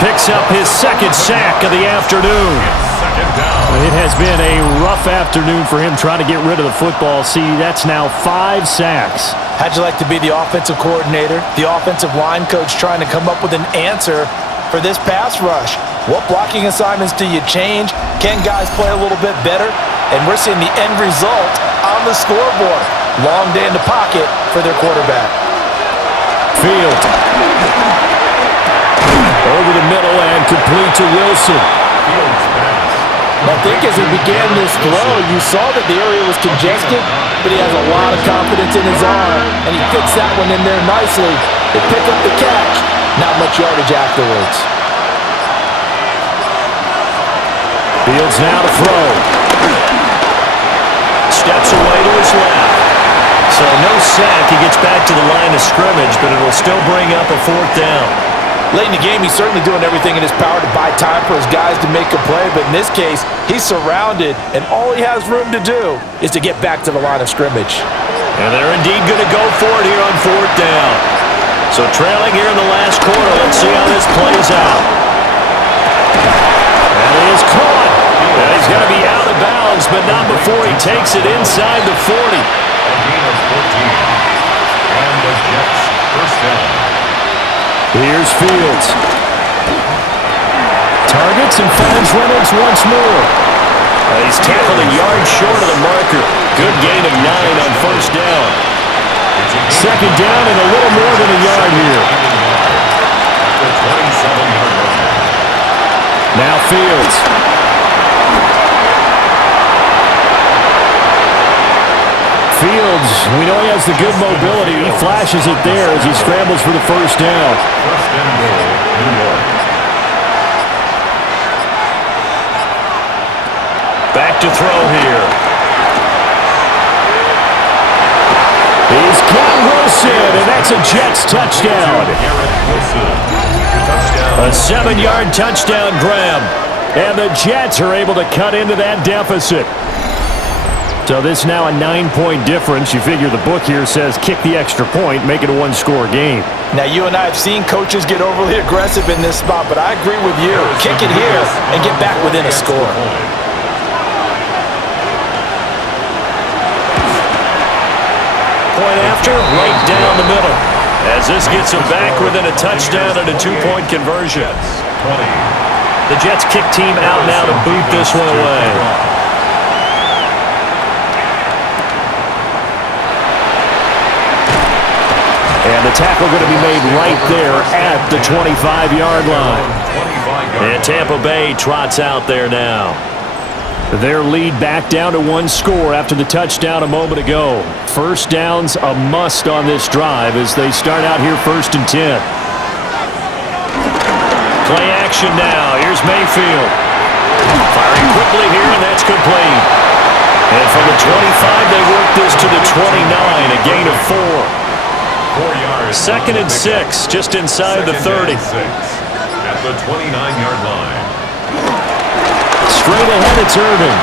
picks up his second sack of the afternoon. Second down. It has been a rough afternoon for him trying to get rid of the football. See, that's now 5 sacks. How'd you like to be the offensive coordinator, the offensive line coach trying to come up with an answer for this pass rush? What blocking assignments do you change? Can guys play a little bit better? And we're seeing the end result on the scoreboard. Long day in the pocket for their quarterback. Field. Over the middle and complete to Wilson. Fields pass. I think as he began this throw, you saw that the area was congested, but he has a lot of confidence in his arm, and he fits that one in there nicely. They pick up the catch. Not much yardage afterwards. Fields now to throw. Steps away to his left. So no sack. He gets back to the line of scrimmage, but it will still bring up a fourth down. Late in the game, he's certainly doing everything in his power to buy time for his guys to make a play, but in this case, he's surrounded, and all he has room to do is to get back to the line of scrimmage. And they're indeed going to go for it here on fourth down. So trailing here in the last quarter, let's see how this plays out. And it is caught. And he's going to be out of bounds, but not before he takes it inside the 40. A gain of 14. And the Jets first down. Here's Fields. Targets and finds Reynolds once more. He's tackled a yard short of the marker. Good gain of 9 on first down. Second down and a little more than a yard here. The 27-yard line. Now Fields. Fields, we know he has the good mobility. He flashes it there as he scrambles for the first down. First and goal, New York. Back to throw here. He's got Wilson, and that's a Jets touchdown. A 7-yard touchdown grab. And the Jets are able to cut into that deficit. So this is now a 9-point difference. You figure the book here says kick the extra point, make it a one-score game. Now, you and I have seen coaches get overly aggressive in this spot, but I agree with you. Kick it here and get back within a score. Point after, right down the middle. As this gets them back within a touchdown and a 2-point conversion. The Jets kick team out now to boot this one away. And the tackle going to be made right there at the 25-yard line. And Tampa Bay trots out there now. Their lead back down to 1 score after the touchdown a moment ago. First down's a must on this drive as they start out here 1st and 10. Play action now. Here's Mayfield. Firing quickly here, and that's complete. And from the 25, they work this to the 29, a gain of 4. 4 yards. 2nd and 6, just inside the 30. At the 29-yard line. Straight ahead, it's Irving.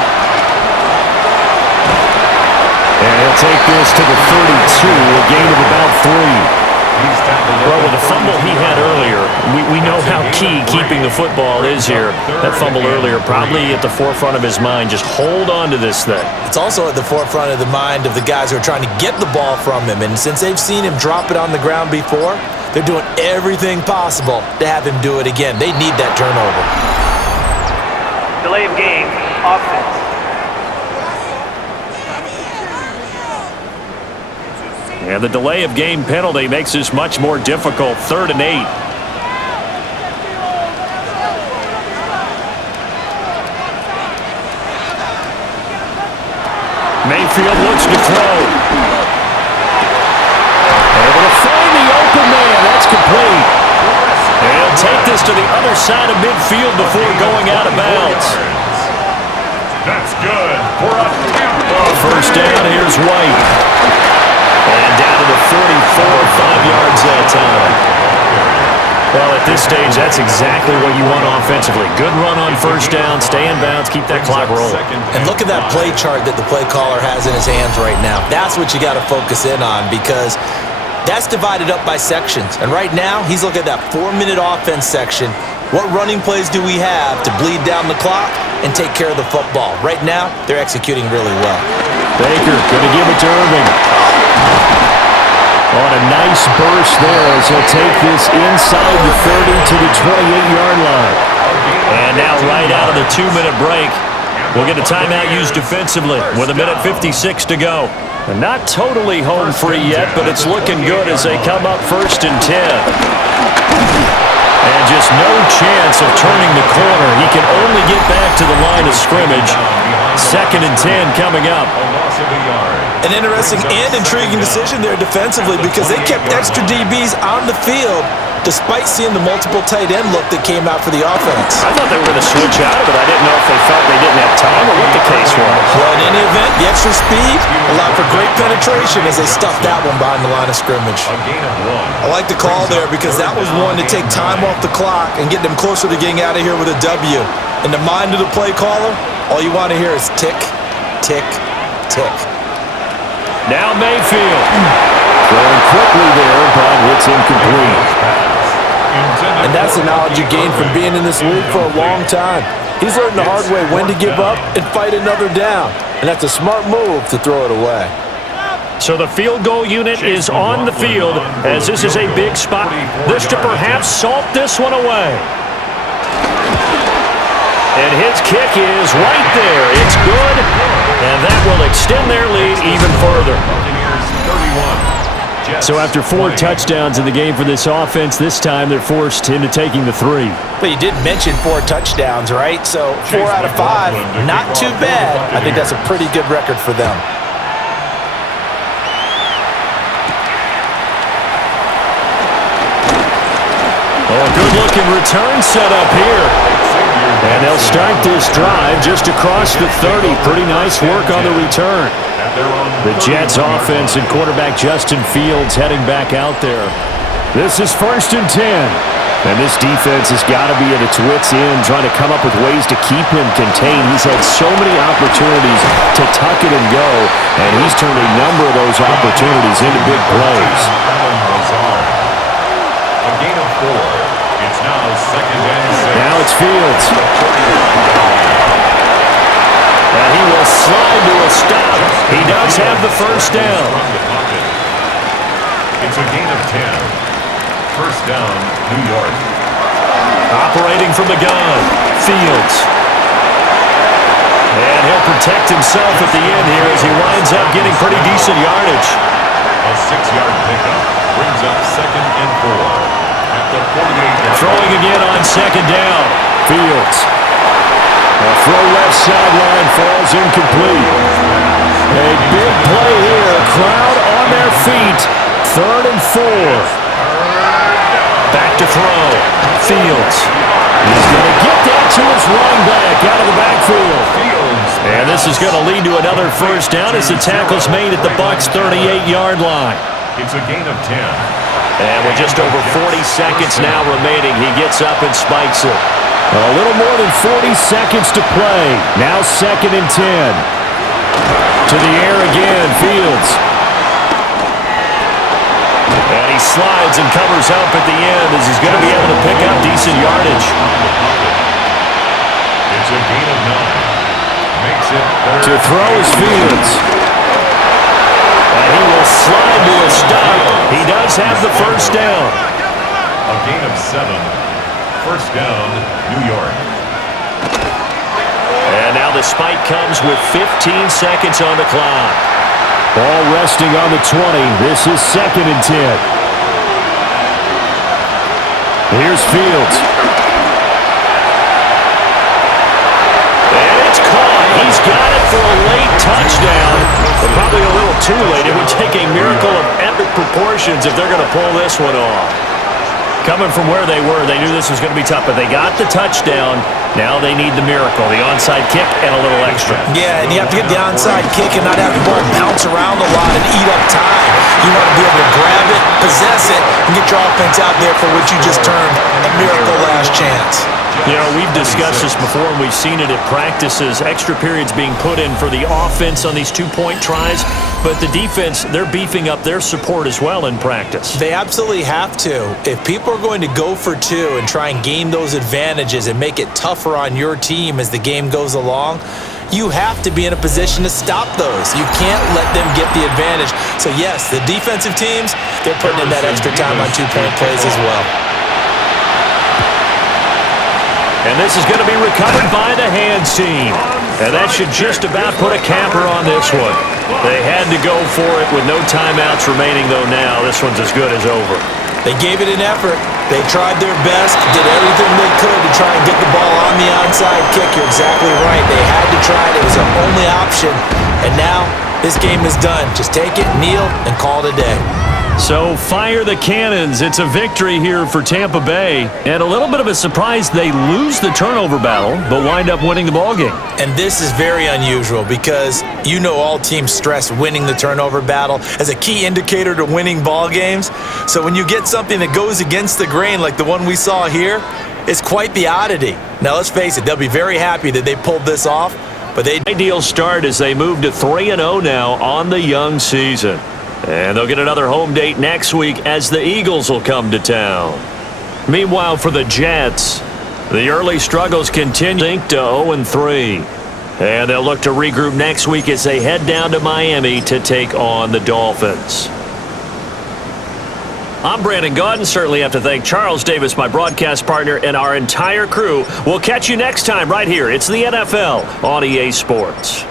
And he'll take this to the 32, a gain of about 3. Well, with the fumble he had earlier, we know how key keeping the football is here. That fumble earlier probably at the forefront of his mind. Just hold on to this thing. It's also at the forefront of the mind of the guys who are trying to get the ball from him. And since they've seen him drop it on the ground before, they're doing everything possible to have him do it again. They need that turnover. Delay of game, offense. And the delay of game penalty makes this much more difficult. 3rd and 8. Mayfield looks to throw. Able to find the open man. That's complete. And he'll take this to the other side of midfield before going out of bounds. That's good for a Tampa. First down, here's White. And down to the 44, 5 yards that time. Well, at this stage, that's exactly what you want offensively. Good run on first down, stay in bounds, keep that clock rolling. And look at that play chart that the play caller has in his hands right now. That's what you got to focus in on because that's divided up by sections. And right now, he's looking at that 4-minute offense section. What running plays do we have to bleed down the clock and take care of the football? Right now, they're executing really well. Baker going to give it to Irving. On a nice burst there as he'll take this inside the 30 to the 28-yard line. And now right out of the 2-minute break, we'll get a timeout used defensively with 1:56 to go. And not totally home free yet, but it's looking good as they come up 1st and 10. And just no chance of turning the corner. He can only get back to the line of scrimmage. 2nd and 10 coming up. An interesting and intriguing decision there defensively because they kept extra DBs on the field despite seeing the multiple tight end look that came out for the offense. I thought they were going to switch out of it. I didn't know if they felt they didn't have time or what the case was. Well, in any event, the extra speed allowed for great penetration as they stuffed that one behind the line of scrimmage. I like the call there because that was one to take time off the clock and get them closer to getting out of here with a W. In the mind of the play caller, all you want to hear is tick, tick, tick. Now Mayfield. Throwing quickly there, but it's incomplete. And that's the knowledge you gain from being in this league for a long time. He's learned the hard way when to give up and fight another down. And that's a smart move to throw it away. So the field goal unit is on the field as this is a big spot. This to perhaps salt this one away. And his kick is right there. It's good. And that will extend their lead even further. So after 4 touchdowns in the game for this offense, this time they're forced into taking the 3. But you did mention 4 touchdowns, right? So 4 out of 5, not too bad. I think that's a pretty good record for them. Oh, good-looking return set up here. And they'll start this drive just across the 30. Pretty nice work on the return. The Jets offense and quarterback Justin Fields heading back out there. This is 1st and 10. And this defense has got to be at its wits' end, trying to come up with ways to keep him contained. He's had so many opportunities to tuck it and go, and he's turned a number of those opportunities into big plays. A gain of 4. It's now 2nd and 6. Now it's Fields. And he will slide to a stop. He does have the first down. It's a gain of 10. 1st down, New York. Operating from the gun, Fields. And he'll protect himself at the end here as he winds up getting pretty decent yardage. A 6-yard pickup brings up 2nd and 4. At the 48-yard. Throwing again on 2nd down, Fields. A throw left sideline falls incomplete. A big play here, crowd on their feet. 3rd and 4. Back to throw. Fields. He's going to get that to his running back out of the backfield. And this is going to lead to another first down as the tackle's made at the Bucs 38-yard line. It's a gain of 10. And with just over 40 seconds now remaining, he gets up and spikes it. A little more than 40 seconds to play. Now 2nd and 10. To the air again, Fields. And he slides and covers up at the end as he's going to be able to pick up decent yardage. It's a gain of 9. Makes it 3rd. To throw is Fields. And he will slide to a stop. He does have the first down. A gain of 7. 1st down, New York. And now the spike comes with 15 seconds on the clock. Ball resting on the 20. This is 2nd and 10. Here's Fields. And it's caught. He's got it for a late touchdown. But probably a little too late. It would take a miracle of epic proportions if they're going to pull this one off. Coming from where they were, they knew this was going to be tough, but they got the touchdown. Now they need the miracle, the onside kick, and a little extra. Yeah, and you have to get the onside kick and not have the ball bounce around a lot and eat up time. You want to be able to grab it, possess it, and get your offense out there for what you just termed a miracle last chance. You know, we've discussed this before, and we've seen it at practices. Extra periods being put in for the offense on these two-point tries. But the defense, they're beefing up their support as well in practice. They absolutely have to. If people are going to go for 2 and try and gain those advantages and make it tougher on your team as the game goes along, you have to be in a position to stop those. You can't let them get the advantage. So, yes, the defensive teams, they're putting in that extra time on two-point plays as well. And this is going to be recovered by the hands team. And that should just about put a capper on this one. They had to go for it with no timeouts remaining, though now this one's as good as over. They gave it an effort. They tried their best, did everything they could to try and get the ball on the onside kick. You're exactly right. They had to try it. It was their only option. And now this game is done. Just take it, kneel, and call it a day. So fire the cannons. It's a victory here for Tampa Bay. And a little bit of a surprise, they lose the turnover battle, but wind up winning the ballgame. And this is very unusual because you know all teams stress winning the turnover battle as a key indicator to winning ball games. So when you get something that goes against the grain like the one we saw here, it's quite the oddity. Now let's face it, they'll be very happy that they pulled this off, but they ideal start as they move to 3-0 now on the young season. And they'll get another home date next week as the Eagles will come to town. Meanwhile, for the Jets, the early struggles continue to 0-3. And they'll look to regroup next week as they head down to Miami to take on the Dolphins. I'm Brandon Gaudin. Certainly have to thank Charles Davis, my broadcast partner, and our entire crew. We'll catch you next time right here. It's the NFL on EA Sports.